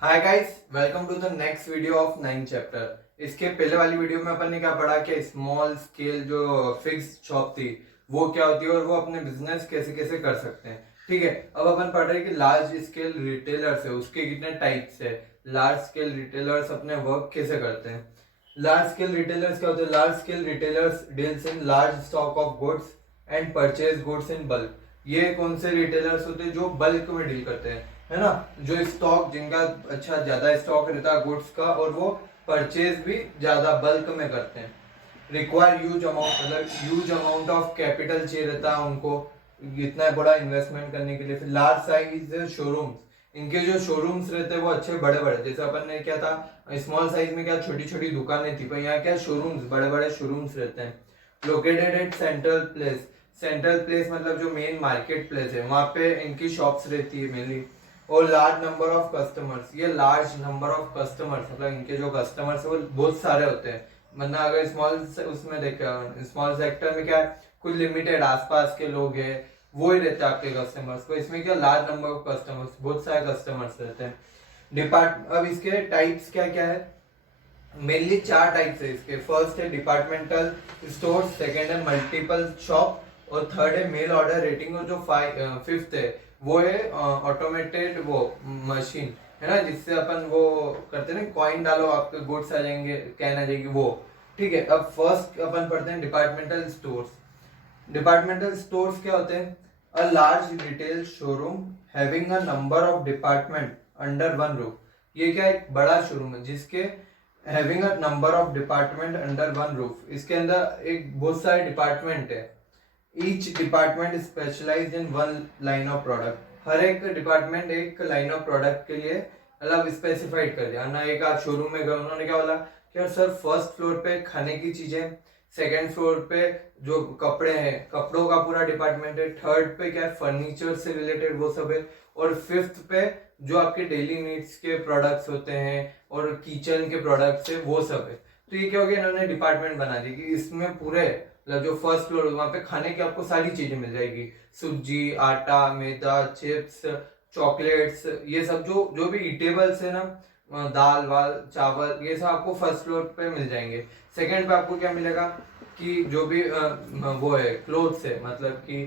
Hi guys, welcome to the next video of 9 chapter. इसके पहले वाली वीडियो में अपन ने क्या पढ़ा कि स्मॉल स्केल जो फिक्स शॉप थी वो क्या होती है और वो अपने बिजनेस कैसे कैसे कर सकते हैं। ठीक है, अब अपन पढ़ रहे हैं कि लार्ज स्केल रिटेलर्स है उसके कितने टाइप्स है। लार्ज स्केल रिटेलर्स अपने वर्क कैसे करते हैं। लार्ज स्केल रिटेलर्स क्या होते हैं। Large scale retailers deals in large stock of goods and purchase goods in bulk. ये कौन से रिटेलर्स होते हैं जो बल्क में डील करते हैं, है ना। जो स्टॉक जिनका अच्छा ज्यादा स्टॉक रहता है गुड्स का और वो परचेज भी ज्यादा बल्क में करते हैं। रिक्वायर ह्यूज अमाउंट मतलब ह्यूज अमाउंट ऑफ कैपिटल चाहिए रहता है उनको इतना बड़ा इन्वेस्टमेंट करने के लिए। फिर लार्ज साइज शोरूम्स, इनके जो शोरूम्स रहते हैं वो अच्छे बड़े बड़े, जैसे अपन ने क्या था स्मॉल साइज में क्या छोटी छोटी दुकानें थी, पर यहाँ क्या शोरूम्स बड़े बड़े शोरूम्स रहते हैं। Located at central place, central place मतलब जो मेन मार्केट प्लेस है वहां पे इनकी शॉप्स रहती है मेनली। और लार्ज नंबर ऑफ कस्टमर्स, ये लार्ज नंबर ऑफ कस्टमर्स मतलब इनके जो कस्टमर्स है वो बहुत सारे होते हैं। वरना अगर स्मॉल उसमें देखा स्मॉल सेक्टर में क्या है कुछ लिमिटेड आसपास के लोग हैं वो ही रहते हैं आपके कस्टमर्स को। इसमें क्या लार्ज नंबर ऑफ कस्टमर्स बहुत सारे कस्टमर्स रहते हैं। अब इसके टाइप्स क्या क्या है। मेनली चार टाइप्स है इसके। फर्स्ट है डिपार्टमेंटल स्टोर, सेकंड है मल्टीपल शॉप और थर्ड है मेल ऑर्डर रेटिंग। और जो फिफ्थ है वो है ऑटोमेटेड वो मशीन, है ना, जिससे अपन वो करते हैं ना कॉइन डालो आपके गुड्स आ जाएंगे कैन आ जाएगी वो। ठीक है, अब फर्स्ट अपन पढ़ते हैं डिपार्टमेंटल स्टोर्स। डिपार्टमेंटल स्टोर्स क्या होते हैं। A large retail showroom having a number of department under one roof. ये क्या एक बड़ा शोरूम है जिसके having a number of department under one roof, इसके अंदर एक बहुत सारे डिपार्टमेंट है। Each department specialised in one line of product. हर एक डिपार्टमेंट एक लाइन ऑफ प्रोडक्ट के लिए मतलब स्पेसिफाइड कर दिया ना। एक आप शोरूम में गए उन्होंने क्या बोला कि सर फर्स्ट फ्लोर पे खाने की चीजें, सेकेंड फ्लोर पे जो कपड़े हैं कपड़ों का पूरा डिपार्टमेंट है, थर्ड पे क्या है फर्नीचर से रिलेटेड वो सब है, और फिफ्थ पे जो आपके डेली नीड्स के प्रोडक्ट्स होते हैं और किचन के प्रोडक्ट्स है वो सब है। तो ये क्या हो गया इन्होंने डिपार्टमेंट बना दी कि इसमें पूरे मतलब जो फर्स्ट फ्लोर वहां पे खाने की आपको सारी चीजें मिल जाएगी। सूजी, आटा, मैदा, चिप्स, चॉकलेट्स, ये सब जो जो भी ईटेबल्स है ना, दाल वाल चावल, ये सब आपको फर्स्ट फ्लोर पे मिल जाएंगे। सेकंड पे आपको क्या मिलेगा कि जो भी वो है क्लोथ्स है मतलब कि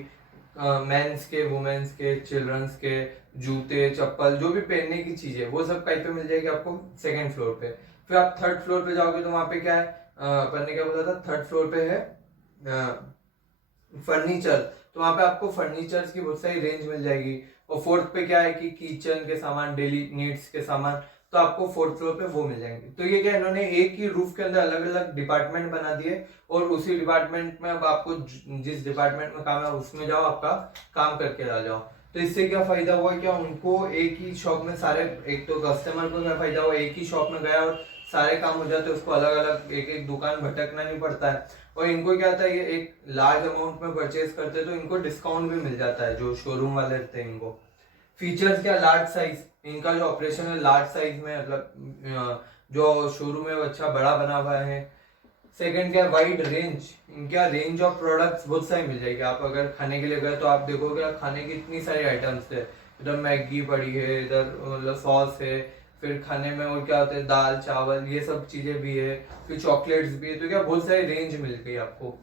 मेंस के, वुमेन्स के, चिल्ड्रंस के जूते चप्पल जो भी पहनने की चीज है वो सब कहीं पे मिल जाएगी आपको सेकंड फ्लोर पे। फिर आप थर्ड फ्लोर पे जाओगे तो वहां पे क्या है अपन ने क्या बोला था थर्ड फ्लोर पे है फर्नीचर, तो वहां पे आपको फर्नीचर्स की बहुत सारी रेंज मिल जाएगी। और फोर्थ पे क्या है कि किचन के सामान, डेली नीड्स के सामान, तो आपको फोर्थ फ्लोर पे वो मिल जाएंगे। तो ये क्या इन्होंने एक ही रूफ के अंदर अलग अलग डिपार्टमेंट बना दिए और उसी डिपार्टमेंट में अब आपको जिस डिपार्टमेंट में काम है उसमें जाओ, आपका काम करके आ जाओ। तो इससे क्या फायदा हुआ, क्या उनको एक ही शॉप में सारे, एक तो कस्टमर को क्या फायदा हुआ एक ही शॉप में गया और सारे काम हो जाते हैं, उसको अलग अलग एक एक दुकान भटकना नहीं पड़ता है। और इनको क्या था ये एक लार्ज अमाउंट में परचेज करते हैं तो इनको डिस्काउंट भी मिल जाता है जो शोरूम वाले रहते हैं इनको। फीचर्स क्या, लार्ज साइज, इनका जो ऑपरेशन है लार्ज साइज में मतलब जो शोरूम है वो अच्छा बड़ा बना हुआ है। सेकंड क्या, वाइड रेंज, इनका रेंज ऑफ प्रोडक्ट्स बहुत सारी मिल जाएगी। आप अगर खाने के लिए गए तो आप देखोगे खाने की इतनी सारी आइटम्स है, इधर मैगी पड़ी है, इधर मतलब सॉस है, फिर खाने में और क्या होता है दाल चावल ये सब चीजें भी है, फिर चॉकलेट्स भी है। तो क्या बहुत सारी रेंज मिल गई आपको।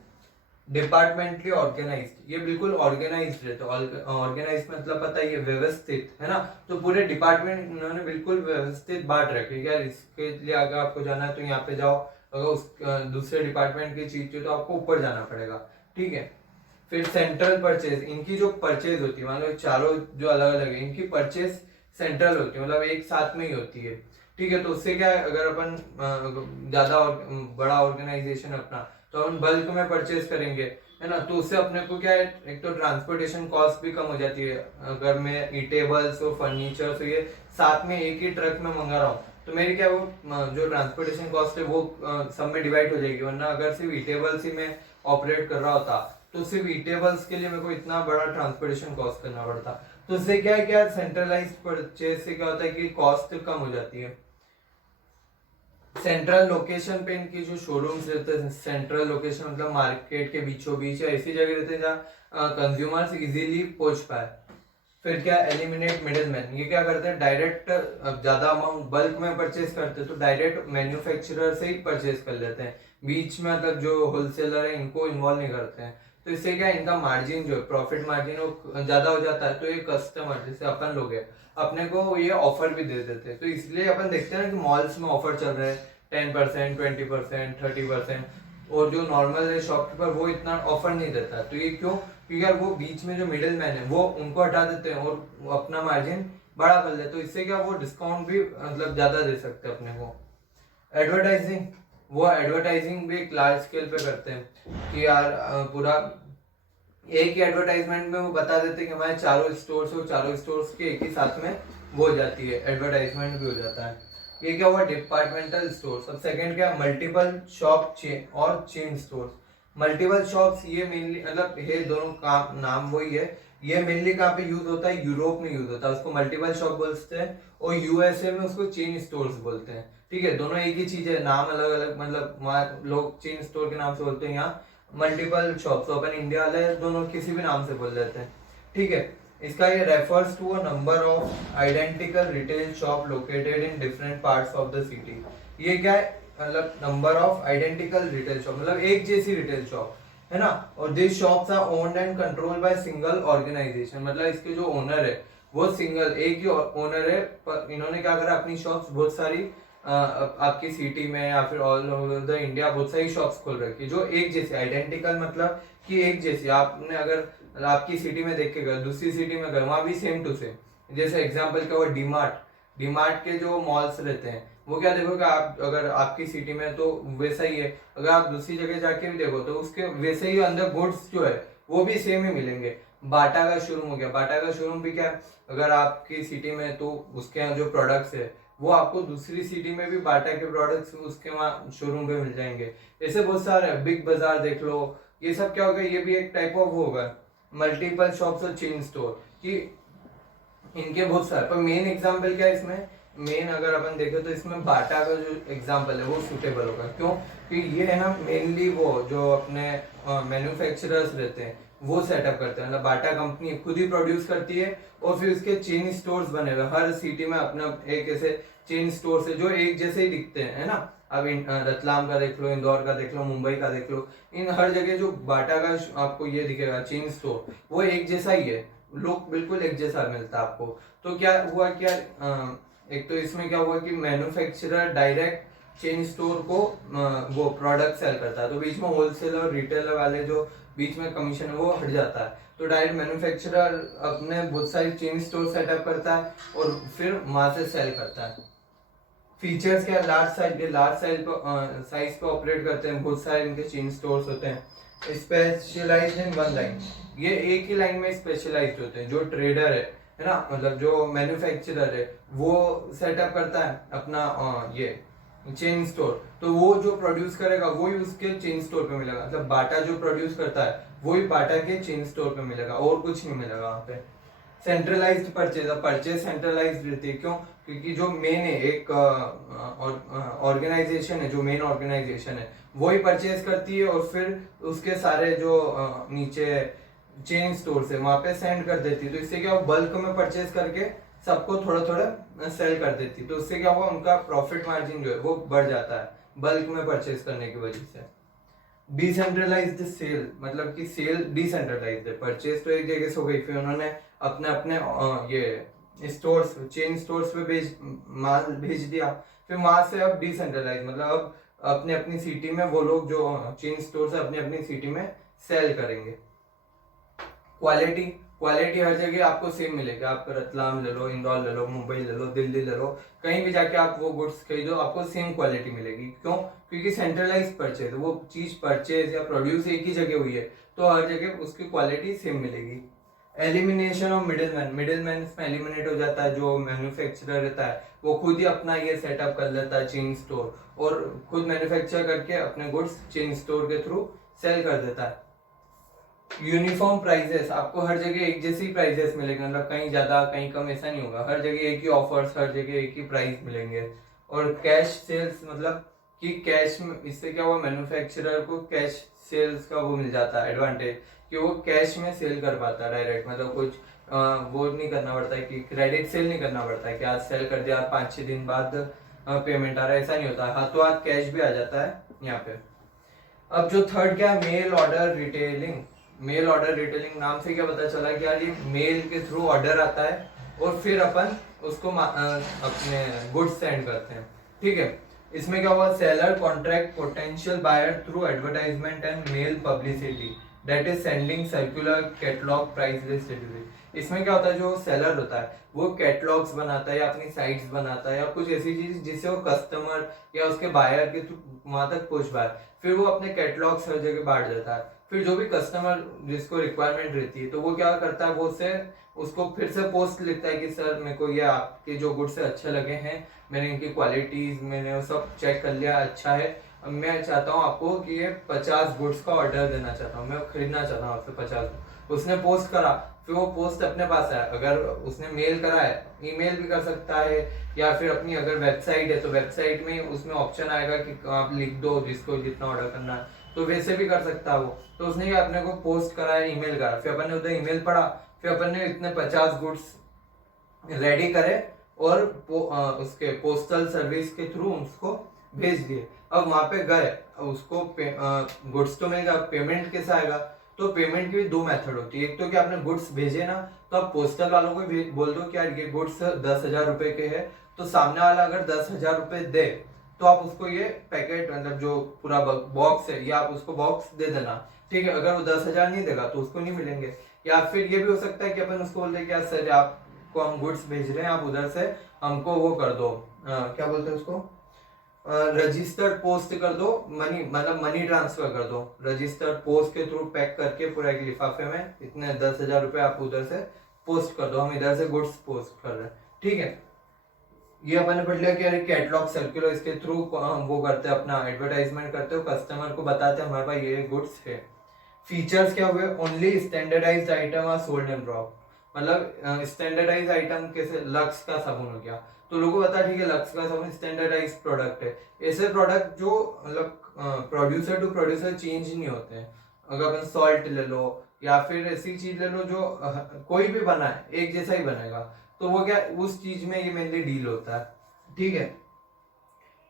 डिपार्टमेंटली ऑर्गेनाइज्ड, ये बिल्कुल ऑर्गेनाइज्ड रहते हैं। ऑर्गेनाइज मतलब पता है ये व्यवस्थित है ना। तो पूरे डिपार्टमेंट उन्होंने बिल्कुल व्यवस्थित बांट रखे। यार इसके लिए अगर आपको जाना है तो यहाँ पे जाओ, अगर उस दूसरे डिपार्टमेंट की चीज चाहिए तो आपको ऊपर जाना पड़ेगा। ठीक है, फिर सेंट्रल परचेज, इनकी जो परचेज होती है मान लो चारों जो अलग अलग है इनकी परचेज सेंट्रल होती है मतलब एक साथ में ही होती है। ठीक है, तो उससे क्या है अगर अपन ज्यादा बड़ा ऑर्गेनाइजेशन अपना तो हम बल्क में परचेज करेंगे, है ना, तो उससे अपने को क्या है एक तो ट्रांसपोर्टेशन कॉस्ट भी कम हो जाती है। अगर मैं ईटेबल्स और फर्नीचर तो ये साथ में एक ही ट्रक में मंगा रहा हूँ तो मेरी क्या वो जो ट्रांसपोर्टेशन कॉस्ट है वो सब में डिवाइड हो जाएगी। वरना अगर सिर्फ ईटेबल्स ही मैं ऑपरेट कर रहा होता तो सिर्फ ईटेबल्स के लिए मेरे को इतना बड़ा ट्रांसपोर्टेशन कॉस्ट करना पड़ता। तो इससे क्या है क्या सेंट्रलाइज परचेज से क्या होता है कि कॉस्ट कम हो जाती है। सेंट्रल लोकेशन पे इनकी जो शोरूम्स रहते हैं, सेंट्रल लोकेशन मतलब मार्केट के बीचों बीच या ऐसी जगह रहते हैं जहाँ कंज्यूमर्स इजीली पहुंच पाए। फिर क्या, एलिमिनेट मिडिलमैन। ये क्या करते हैं, डायरेक्ट ज्यादा अमाउंट बल्क में परचेज करते हैं तो डायरेक्ट मैन्युफैक्चरर से ही परचेज कर लेते हैं, बीच में मतलब जो होलसेलर है इनको इन्वॉल्व नहीं करते हैं। तो इससे क्या, इनका मार्जिन जो है, प्रॉफिट मार्जिन वो ज्यादा हो जाता है। तो ये कस्टमर जैसे अपन लोग हैं, अपने को ये ऑफर भी दे देते हैं। तो इसलिए अपन देखते हैं ना कि मॉल्स में ऑफर चल रहे हैं 10%, 20%, 30%, और जो नॉर्मल शॉपकीपर वो इतना ऑफर नहीं देता। तो ये क्यों, क्योंकि यार वो बीच में जो मिडिल मैन है वो उनको हटा देते हैं और वो अपना मार्जिन बड़ा कर लेते। तो इससे क्या, वो डिस्काउंट भी मतलब ज्यादा दे सकते हैं अपने को। एडवर्टाइजिंग, वो एडवर्टाइजिंग भी एक लार्ज स्केल पे करते हैं कि यार पूरा एक ही एडवर्टाइजमेंट में वो बता देते हैं कि हमारे चारों स्टोर्स हो, चारों स्टोर्स के एक ही साथ में वो हो जाती है, एडवर्टाइजमेंट भी हो जाता है। ये क्या हुआ, डिपार्टमेंटल स्टोर्स। अब सेकंड क्या, मल्टीपल शॉप चेन और चेन स्टोर्स। मल्टीपल शॉप्स ये मेनली मतलब ये दोनों का नाम वही है। ये मेनली कहाँ पे यूज होता है, यूरोप में यूज होता है, उसको मल्टीपल शॉप बोलते हैं, और यूएसए में उसको चेन स्टोर्स बोलते हैं। ठीक है, दोनों एक ही चीज है, नाम अलग अलग, मतलब वहाँ लोग चेन स्टोर के नाम से बोलते हैं, यहाँ मल्टीपल शॉप। तो अपन इंडिया वाले दोनों किसी भी नाम से बोल देते हैं। ठीक है, इसका ये refers to a number of identical retail shop located in different parts of the city. ये क्या है, मतलब number of identical retail shop, मतलब एक जैसी रिटेल शॉप है ना। और this shops are owned and control by single organisation, मतलब इसके जो ओनर है वो सिंगल एक ही ओनर है। पर इन्होंने क्या करा, अपनी शॉप्स बहुत सारी आपकी सिटी में या फिर ऑल ओवर द इंडिया बहुत सारी शॉप्स खोल रखी है जो एक जैसी, आइडेंटिकल मतलब कि एक जैसी। आपने अगर आपकी सिटी में देख के गए, दूसरी सिटी में गए, वहां भी सेम टू सेम। जैसे एग्जांपल क्या हुआ, डीमार्ट। डीमार्ट के जो मॉल्स रहते हैं वो क्या देखोगे आप, अगर आपकी सिटी में तो वैसा ही है, अगर आप दूसरी जगह जाके भी देखो तो उसके वैसे ही अंदर गुड्स जो है वो भी सेम ही मिलेंगे। बाटा का शोरूम हो गया, बाटा का शोरूम भी क्या है, अगर आपकी सिटी में तो उसके यहाँ जो प्रोडक्ट्स है वो आपको दूसरी सिटी में भी बाटा के प्रोडक्ट्स उसके वहाँ शोरूम पे मिल जाएंगे। ऐसे बहुत सारे, बिग बाजार देख लो, ये सब क्या होगा, ये भी एक टाइप ऑफ वो होगा, मल्टीपल शॉप्स और चेन स्टोर कि इनके बहुत सारे। पर मेन एग्जांपल क्या है इसमें, मेन अगर अपन देखें तो इसमें बाटा का जो एग्जांपल है वो सूटेबल होगा। क्यों, क्योंकि ये है ना मेनली वो जो अपने मैन्युफैक्चरर्स रहते हैं वो सेटअप करते हैं, मतलब बाटा कंपनी खुद ही प्रोड्यूस करती है और फिर उसके चेन स्टोर्स बने हुए हर सिटी में, अपना एक ऐसे चेन स्टोर है जो एक जैसे ही दिखते हैं, है ना। अब रतलाम का देख लो, इंदौर का देख लो, मुंबई का देख लो, इन हर जगह जो बाटा का आपको ये दिखेगा चेन स्टोर वो एक जैसा ही है, लुक बिल्कुल एक जैसा मिलता है आपको। तो क्या हुआ, क्या एक तो इसमें क्या हुआ कि मैन्युफैक्चरर डायरेक्ट चेन स्टोर को वो प्रोडक्ट सेल करता है, तो बीच में होलसेलर और रिटेलर वाले जो बीच में कमीशन है वो हट जाता है। तो डायरेक्ट मैन्युफैक्चरर अपने बहुत सारी चेन स्टोर सेटअप करता है और फिर वहां से सेल करता है। फीचर्स क्या, लार्ज साइज पे ऑपरेट करते हैं, बहुत सारे इनके चेन स्टोर्स होते हैं। स्पेशलाइज्ड इन वन लाइन, ये एक ही लाइन में स्पेशलाइज्ड होते हैं। जो ट्रेडर है ना, मतलब जो मैन्युफैक्चरर है वो सेटअप करता है अपना ये चेन स्टोर, तो वो जो प्रोड्यूस करेगा वही उसके चेन स्टोर पे मिलेगा, मतलब बाटा जो प्रोड्यूस करता है वही बाटा के चेन स्टोर पे मिलेगा, और कुछ नहीं मिलेगा वहां पे। सेंट्रलाइज्ड परचेज, अब परचेज सेंट्रलाइज्ड रहती है। क्यों, क्योंकि जो मेन है एक ऑर्गेनाइजेशन है, जो मेन ऑर्गेनाइजेशन है वही परचेज करती है और फिर उसके सारे जो नीचे चेन स्टोर है वहां पे सेंड कर देती है। तो इससे क्या, बल्क में परचेज करके सबको थोड़ा थोड़ा सेल कर देती है। तो उससे क्या हुआ, उनका प्रॉफिट मार्जिन जो है वो बढ़ जाता है बल्क में परचेज करने की वजह से। डिसेंट्रलाइज्ड सेल, मतलब कि सेल डिसेंट्रलाइज्ड है, परचेज तो एक जगह से हो गई, फिर उन्होंने अपने अपने ये स्टोर्स, चेन स्टोर्स पे माल भेज दिया, फिर वहां से अब डिसेंट्रलाइज, मतलब अब अपने अपनी सिटी में वो लोग जो चेन स्टोर्स है अपनी अपनी सिटी में सेल करेंगे। क्वालिटी, क्वालिटी हर जगह आपको सेम मिलेगा, आप रतलाम ले लो, इंदौर ले लो, मुंबई ले लो, दिल्ली ले लो, कहीं भी जाके आप वो गुड्स खरीदो आपको सेम क्वालिटी मिलेगी। क्यों, क्योंकि सेंट्रलाइज परचेज, वो चीज परचेज या प्रोड्यूस एक ही जगह हुई है तो हर जगह उसकी क्वालिटी सेम मिलेगी। एलिमिनेशन ऑफ मिडिलमैन, मिडिलमैन इसमें एलिमिनेट हो जाता है। जो मैन्युफैक्चरर रहता है वो खुद ही अपना ये सेटअप कर लेता है चेन स्टोर, और खुद मैन्युफैक्चर करके अपने गुड्स चेन स्टोर के थ्रू सेल कर देता है। यूनिफॉर्म प्राइजेस, आपको हर जगह एक जैसी प्राइजेस मिलेंगे, मतलब कहीं ज्यादा कहीं कम ऐसा नहीं होगा, हर जगह एक ही ऑफर्स, हर जगह एक ही प्राइस मिलेंगे। और कैश सेल्स, मतलब कि कैश में, इससे क्या हुआ, मैन्युफैक्चरर को कैश सेल्स का वो मिल जाता है एडवांटेज कि वो कैश में सेल कर पाता है डायरेक्ट, मतलब कुछ वो नहीं करना पड़ता है कि क्रेडिट सेल नहीं करना पड़ता है कि आज सेल कर दिया 5-6 दिन बाद पेमेंट आ रहा है, ऐसा नहीं होता, हाथों हाथ कैश भी आ जाता है यहाँ पे। अब जो थर्ड क्या है, mail order retailing. Mail order retailing नाम से क्या पता चला कि यार ये मेल के थ्रू ऑर्डर आता है और फिर अपन उसको अपने गुड्स सेंड करते हैं, ठीक है। इसमें क्या हुआ, seller contract potential buyer through advertisement and mail publicity that is sending circular catalogue price list delivery. इसमें क्या होता है, जो सेलर होता है वो कैटलॉग्स बनाता है या अपनी साइट्स बनाता है या कुछ ऐसी चीज जिससे वो कस्टमर या उसके बायर के थ्रू वहां तक पहुंच पाए, फिर वो अपने कैटलॉग्स हर जगह बांट देता है। फिर जो भी कस्टमर जिसको रिक्वायरमेंट रहती है तो वो क्या करता है, वो उसको फिर से पोस्ट लिखता है कि सर मेरे को ये आपके जो गुड्स अच्छे लगे हैं, मैंने इनकी क्वालिटीज मैंने वो सब चेक कर लिया, अच्छा है, अब मैं चाहता हूँ आपको कि ये 50 गुड्स का ऑर्डर देना चाहता हूँ, मैं खरीदना चाहता हूँ आपसे 50। उसने पोस्ट करा, फिर वो पोस्ट अपने पास है, अगर उसने मेल करा है ईमेल भी कर सकता है, या फिर अपनी अगर वेबसाइट है तो वेबसाइट में उसमें ऑप्शन आएगा कि आप लिख दो जिसको जितना ऑर्डर करना है, तो वैसे भी कर सकता है वो। तो उसने अपने को पोस्ट करा है, ईमेल करा, फिर अपन ने उधर ईमेल पढ़ा, फिर अपन ने इतने 50 गुड्स रेडी करे और उसके पोस्टल सर्विस के थ्रू उसको भेज दिए। अब वहां पे गए, उसको गुड्स तो मिलेगा, पेमेंट कैसा आएगा, तो पेमेंट की भी 2 मेथड होती है। एक तो कि आपने गुड्स भेजे ना, तो आप पोस्टल वालों को बोल दो कि यार ये गुड्स 10,000 रुपए के है, तो सामने वाला अगर 10,000 रुपए दे तो आप उसको ये पैकेट मतलब जो पूरा बॉक्स है, या आप उसको बॉक्स दे देना, ठीक है। अगर वो 10,000 नहीं देगा तो उसको नहीं मिलेंगे। या फिर ये भी हो सकता है कि अपन उसको बोलते हैं कि यार सर आपको हम गुड्स भेज रहे हैं, आप उधर से हमको वो कर दो, क्या बोलते हैं उसको, रजिस्टर्ड पोस्ट कर दो, मनी मतलब मनी ट्रांसफर कर दो, रजिस्टर्ड पोस्ट के थ्रू पैक करके पूरा एक लिफाफे में इतने 10,000 रुपए आप उधर से पोस्ट कर दो, हम इधर से गुड्स पोस्ट कर रहे हैं, ठीक है। ये अपन ने पढ़ लिया कि अरे कैटलॉग सर्कुलर, इसके थ्रू हम वो करते हैं, अपना एडवर्टाइजमेंट करते हो, कस्टमर को बताते हैं हमारे पास ये गुड्स है। फीचर्स क्या हुए, only standardised item are sold and brought, मतलब स्टैंडर्डाइज आइटम कैसे, लक्स का साबुन हो गया, तो लोगों को पता है ठीक है लक्स का साबुन स्टैंडर्डाइज प्रोडक्ट है। ऐसे प्रोडक्ट जो मतलब प्रोड्यूसर टू प्रोड्यूसर चेंज नहीं होते हैं। अगर अपन सॉल्ट ले लो या फिर ऐसी चीज ले लो जो कोई भी बनाए एक जैसा ही बनेगा, तो वो क्या उस चीज में ये मेनली डील होता है, ठीक है।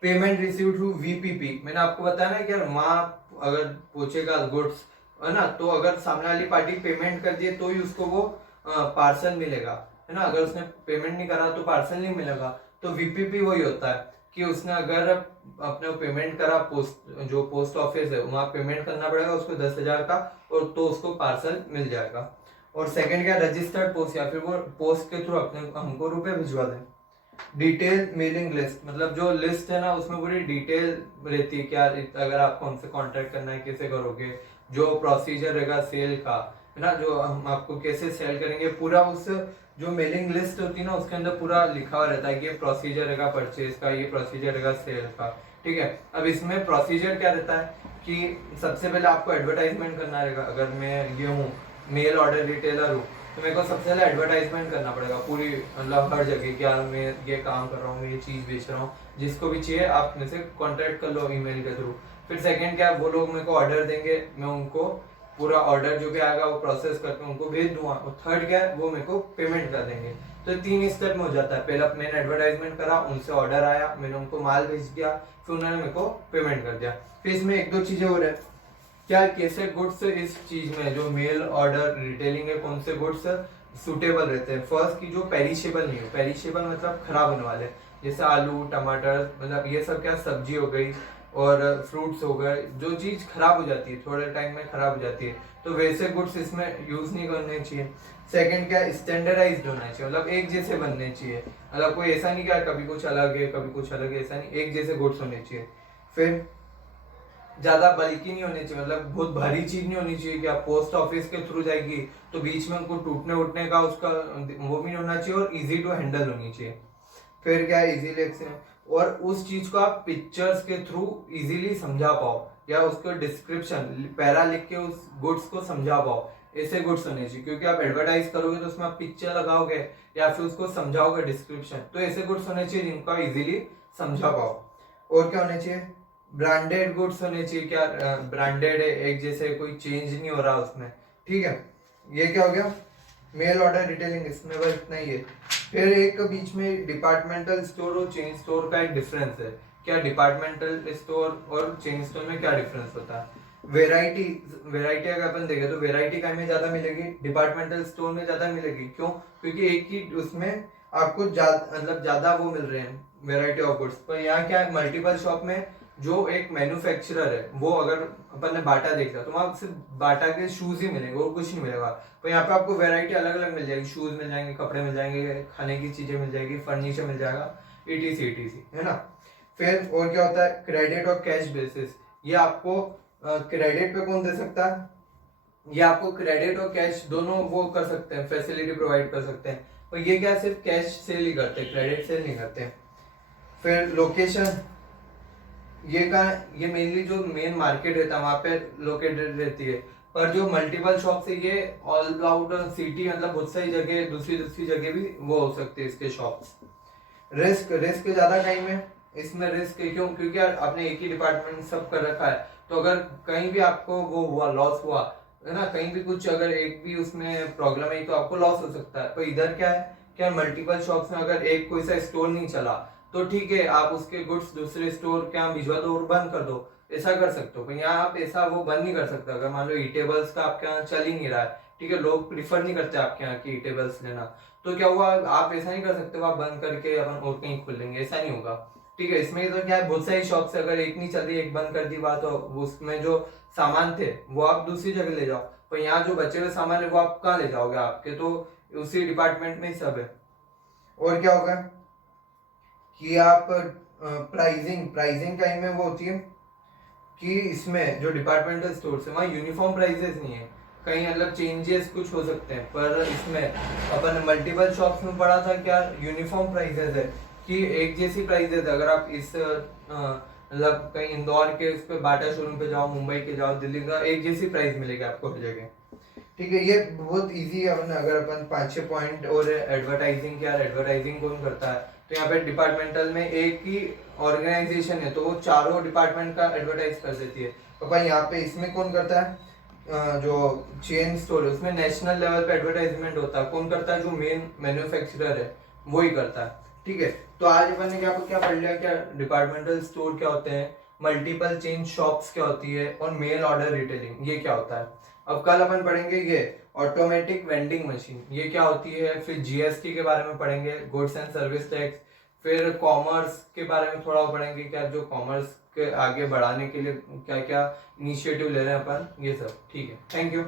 पेमेंट रिसीव थ्रू वीपीपी, मैंने आपको बताया ना कि यार माँ अगर पूछेगा गुड्स है ना, तो अगर सामने वाली पार्टी पेमेंट कर दिए तो ही उसको वो पार्सल मिलेगा, है ना। अगर उसने पेमेंट नहीं करा तो पार्सल नहीं मिलेगा। तो वीपीपी वही होता है कि उसने अगर अपने पेमेंट करा, जो पोस्ट ऑफिस है वहां पेमेंट करना पड़ेगा उसको 10,000 का, और तो उसको पार्सल मिल जाएगा। और सेकंड क्या, रजिस्टर्ड पोस्ट, या फिर वो पोस्ट के थ्रू अपने हमको रुपए भिजवा दें। डिटेल मेलिंग लिस्ट, मतलब जो लिस्ट है ना उसमें पूरी डिटेल रहती है, क्या अगर आपको हमसे कांटेक्ट करना है कैसे करोगे, जो प्रोसीजर रहेगा सेल का, है ना, जो हम आपको कैसे सेल करेंगे, पूरा उस जो मेलिंग लिस्ट होती है ना उसके अंदर पूरा लिखा हुआ रहता है कि ये प्रोसीजर रहेगा परचेज का, ये प्रोसीजर रहेगा सेल का, ठीक है। अब इसमें प्रोसीजर क्या रहता है कि सबसे पहले आपको एडवर्टाइजमेंट करना रहेगा। अगर मैं ये हूँ मेल ऑर्डर रिटेलर हूँ तो मेरे को सबसे पहले एडवर्टाइजमेंट करना पड़ेगा पूरी, मतलब हर जगह क्या मैं ये काम कर रहा हूँ, मैं ये चीज बेच रहा हूँ, जिसको भी चाहिए आप मेरे से कॉन्टेक्ट कर लो ईमेल के थ्रू। फिर सेकंड क्या, वो लोग मेरे को ऑर्डर देंगे, मैं उनको पूरा ऑर्डर जो भी आएगा वो प्रोसेस करके उनको भेज दूंगा। और थर्ड क्या है, वो मेरे को पेमेंट कर देंगे। तो 3 स्टेप में हो जाता है, पहले मैंने एडवर्टाइजमेंट करा, उनसे ऑर्डर आया, मैंने उनको माल भेज दिया, फिर उन्होंने मेरे को पेमेंट कर दिया। फिर इसमें 1-2 चीजें हो रही है, क्या कैसे गुड्स इस चीज में जो मेल ऑर्डर रिटेलिंग है कौन से गुड्स सुटेबल रहते हैं। फर्स्ट की जो पेरिशेबल नहीं हो, पेरिशेबल मतलब खराब होने वाले, जैसे आलू टमाटर, मतलब ये सब क्या सब्जी हो गई और फ्रूट्स हो गए, जो चीज खराब हो जाती है थोड़े टाइम में खराब हो जाती है, तो वैसे गुड्स इसमें यूज नहीं करने चाहिए। सेकंड क्या, स्टैंडर्डाइज्ड होना चाहिए, मतलब एक जैसे बनने चाहिए, मतलब कोई ऐसा नहीं क्या कभी कुछ अलग है कभी कुछ अलग है, ऐसा नहीं, एक जैसे गुड्स होने चाहिए। फिर ज्यादा बल्कि नहीं होनी चाहिए, मतलब बहुत भारी चीज नहीं होनी चाहिए कि आप पोस्ट ऑफिस के थ्रू जाएगी तो बीच में उनको टूटने उठने का उसका वो भी होना चाहिए, और इजी टू हैंडल होनी चाहिए। फिर क्या है, इजीली एक्सेस, और उस चीज को आप पिक्चर्स के थ्रू इजीली समझा पाओ, या उसको डिस्क्रिप्शन पैरा लिख के उस गुड्स को समझा पाओ, ऐसे गुड्स होने चाहिए। क्योंकि आप एडवर्टाइज करोगे तो उसमें आप पिक्चर लगाओगे या फिर उसको समझाओगे डिस्क्रिप्शन, तो ऐसे गुड्स होने चाहिए जिनको इजीली समझा पाओ। और क्या होने चाहिए, ब्रांडेड गुड्स होने चाहिए, क्या ब्रांडेड है, एक जैसे कोई चेंज नहीं हो रहा उसमें, ठीक है। ये क्या हो गया, मेल ऑर्डर रिटेलिंग, इसमें बस इतना ही है। फिर एक बीच में डिपार्टमेंटल स्टोर और चेन स्टोर का एक डिफरेंस है। क्या डिपार्टमेंटल स्टोर और चेन स्टोर में क्या डिफरेंस होता है? वेराइटी वेराइटी अगर अपन देखें तो वेराइटी कहीं में ज्यादा मिलेगी, डिपार्टमेंटल स्टोर में ज्यादा मिलेगी। क्यों? क्योंकि एक ही उसमें आपको मतलब ज्यादा वो मिल रहे हैं वेराइटी ऑफ गुड्स। पर यहाँ क्या है, मल्टीपल शॉप में जो एक मैन्युफैक्चरर है, वो अगर अपन ने बाटा देखा तो वहां सिर्फ बाटा के शूज ही मिलेंगे और कुछ नहीं मिलेगा। तो यहाँ पे आपको वैरायटी अलग अलग मिल जाएगी, शूज मिल जाएंगे, कपड़े मिल जाएंगे, खाने की चीजें मिल जाएगी, फर्नीचर मिल जाएगा, ETC है ना। फिर और क्या होता है, क्रेडिट और कैश बेसिस। ये आपको क्रेडिट पे कौन दे सकता है? ये आपको क्रेडिट और कैश दोनों वो कर सकते हैं, फैसिलिटी प्रोवाइड कर सकते हैं। और ये क्या सिर्फ कैश सेल ही करते हैं, क्रेडिट सेल नहीं करते। फिर लोकेशन, ये मेनली जो मेन मार्केट रहता है वहां पे लोकेटेड रहती है। पर जो मल्टीपल शॉप है ये ऑल आउट सिटी, मतलब बहुत सारी जगह, दूसरी दूसरी जगह भी वो हो सकती है इसके शॉप्स। रिस्क ज्यादा टाइम है इसमें। रिस्क क्यों? क्योंकि यार आपने एक ही डिपार्टमेंट सब कर रखा है, तो अगर कहीं भी आपको वो हुआ, लॉस हुआ है ना, कहीं भी कुछ अगर एक भी उसमें प्रॉब्लम है तो आपको लॉस हो सकता है। तो इधर क्या है, क्या मल्टीपल शॉप्स में अगर एक कोई सा स्टोर नहीं चला तो ठीक है, आप उसके गुड्स दूसरे स्टोर के यहाँ भिजवा दो और बंद कर दो, ऐसा कर सकते हो। पर यहाँ आप ऐसा वो बंद नहीं कर सकते। अगर मान लो ईटेबल्स का आपके यहाँ चल ही नहीं रहा है, ठीक है, लोग प्रीफर नहीं करते आपके यहाँ की ईटेबल्स लेना, तो क्या हुआ, आप ऐसा नहीं कर सकते आप बंद करके अपन और कहीं खोल लेंगे, ऐसा नहीं होगा। ठीक है, इसमें तो क्या है, बहुत सारी शॉप्स है, अगर एक नहीं चल रही, एक बंद कर दी बात, तो उसमें जो सामान थे वो आप दूसरी जगह ले जाओ। पर यहाँ जो बचे हुए सामान है वो आप कहाँ ले जाओगे? आपके तो उसी डिपार्टमेंट में ही सब है। और क्या होगा कि आप प्राइसिंग टाइम में वो होती है कि इसमें जो डिपार्टमेंटल स्टोर्स है वहाँ यूनिफॉर्म प्राइसेस नहीं है, कहीं मतलब चेंजेस कुछ हो सकते हैं। पर इसमें अपन मल्टीपल शॉप्स में पढ़ा था क्या, यूनिफॉर्म प्राइसेस है कि एक जैसी प्राइसेस है। अगर आप इस मतलब कहीं इंदौर के उस पे बाटा शोरूम पे जाओ, मुंबई के जाओ, दिल्ली का, एक जैसी प्राइस मिलेगी आपको हर जगह। ठीक है, ये बहुत इजी है। अगर अपन 5-6 पॉइंट और एडवर्टाइजिंग, क्या एडवर्टाइजिंग कौन करता है, तो यहाँ पे डिपार्टमेंटल में एक ही ऑर्गेनाइजेशन है तो वो चारों डिपार्टमेंट का एडवर्टाइज कर देती है। पापा यहाँ पे इसमें कौन करता है, जो चेन स्टोर है उसमें नेशनल लेवल पे एडवर्टाइजमेंट होता है, कौन करता है? जो मेन मैन्युफैक्चरर है वो ही करता है। ठीक है, तो आज अपन ने क्या पढ़ लिया, क्या डिपार्टमेंटल स्टोर क्या होते हैं, मल्टीपल चेन शॉप्स क्या होती है, और मेल ऑर्डर रिटेलिंग ये क्या होता है। अब कल अपन पढ़ेंगे ये ऑटोमेटिक वेंडिंग मशीन, ये क्या होती है। फिर GST के बारे में पढ़ेंगे, गुड्स एंड सर्विस टैक्स। फिर कॉमर्स के बारे में थोड़ा पढ़ेंगे, क्या जो कॉमर्स के आगे बढ़ाने के लिए क्या क्या इनिशिएटिव ले रहे हैं अपन, ये सब। ठीक है, थैंक यू।